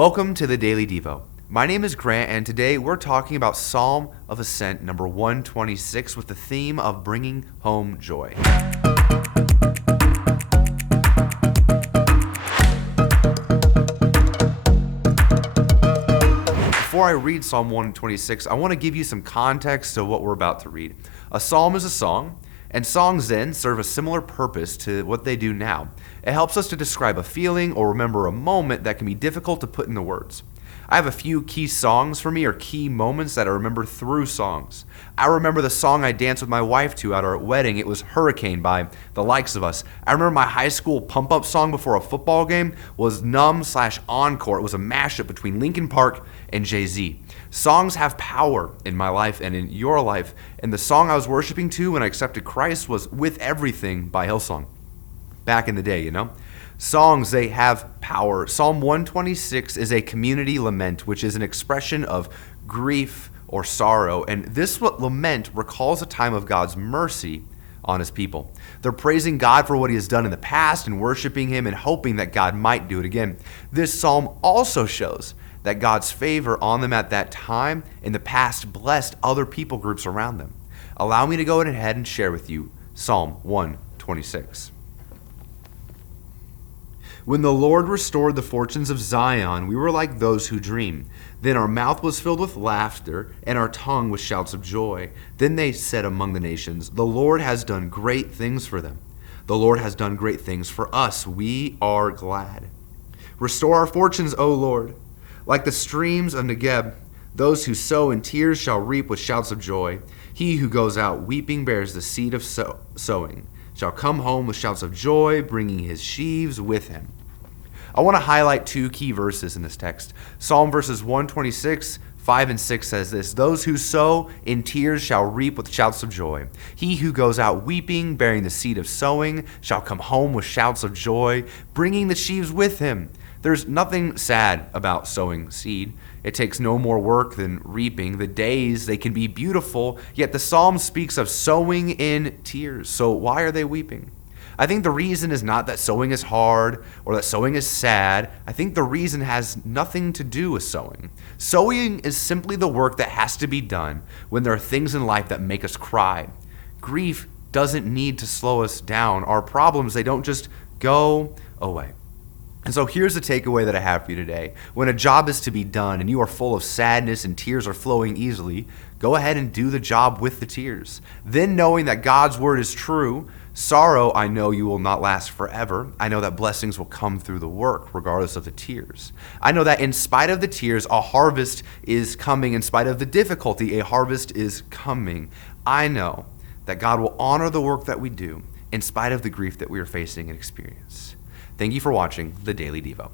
Welcome to the Daily Devo. My name is Grant, and today we're talking about Psalm of Ascent number 126 with the theme of bringing home joy. Before I read Psalm 126, I want to give you some context to what we're about to read. A psalm is a song, and songs then serve a similar purpose to what they do now. It helps us to describe a feeling or remember a moment that can be difficult to put into words. I have a few key songs for me, or key moments that I remember through songs. I remember the song I danced with my wife to at our wedding. It was Hurricane by The Likes of Us. I remember my high school pump-up song before a football game was Numb/Encore. It was a mashup between Linkin Park and Jay-Z. Songs have power in my life and in your life, and the song I was worshiping to when I accepted Christ was With Everything by Hillsong. Back in the day, Songs, they have power. Psalm 126 is a community lament, which is an expression of grief or sorrow. And this lament recalls a time of God's mercy on his people. They're praising God for what he has done in the past and worshiping him and hoping that God might do it again. This psalm also shows that God's favor on them at that time in the past blessed other people groups around them. Allow me to go ahead and share with you Psalm 126. When the Lord restored the fortunes of Zion, we were like those who dream. Then our mouth was filled with laughter, and our tongue with shouts of joy. Then they said among the nations, the Lord has done great things for them. The Lord has done great things for us. We are glad. Restore our fortunes, O Lord. Like the streams of Negeb, those who sow in tears shall reap with shouts of joy. He who goes out weeping bears the seed of sowing, shall come home with shouts of joy, bringing his sheaves with him. I want to highlight two key verses in this text. Psalm verses 126, 5 and 6 says this: those who sow in tears shall reap with shouts of joy. He who goes out weeping, bearing the seed of sowing, shall come home with shouts of joy, bringing the sheaves with him. There's nothing sad about sowing seed. It takes no more work than reaping. The days, they can be beautiful, yet the psalm speaks of sowing in tears. So why are they weeping? I think the reason is not that sowing is hard or that sowing is sad. I think the reason has nothing to do with sowing. Sowing is simply the work that has to be done when there are things in life that make us cry. Grief doesn't need to slow us down. Our problems, they don't just go away. And so here's the takeaway that I have for you today. When a job is to be done and you are full of sadness and tears are flowing easily, go ahead and do the job with the tears. Then, knowing that God's word is true, sorrow, I know you will not last forever. I know that blessings will come through the work regardless of the tears. I know that in spite of the tears, a harvest is coming. In spite of the difficulty, a harvest is coming. I know that God will honor the work that we do in spite of the grief that we are facing and experience. Thank you for watching the Daily Devo.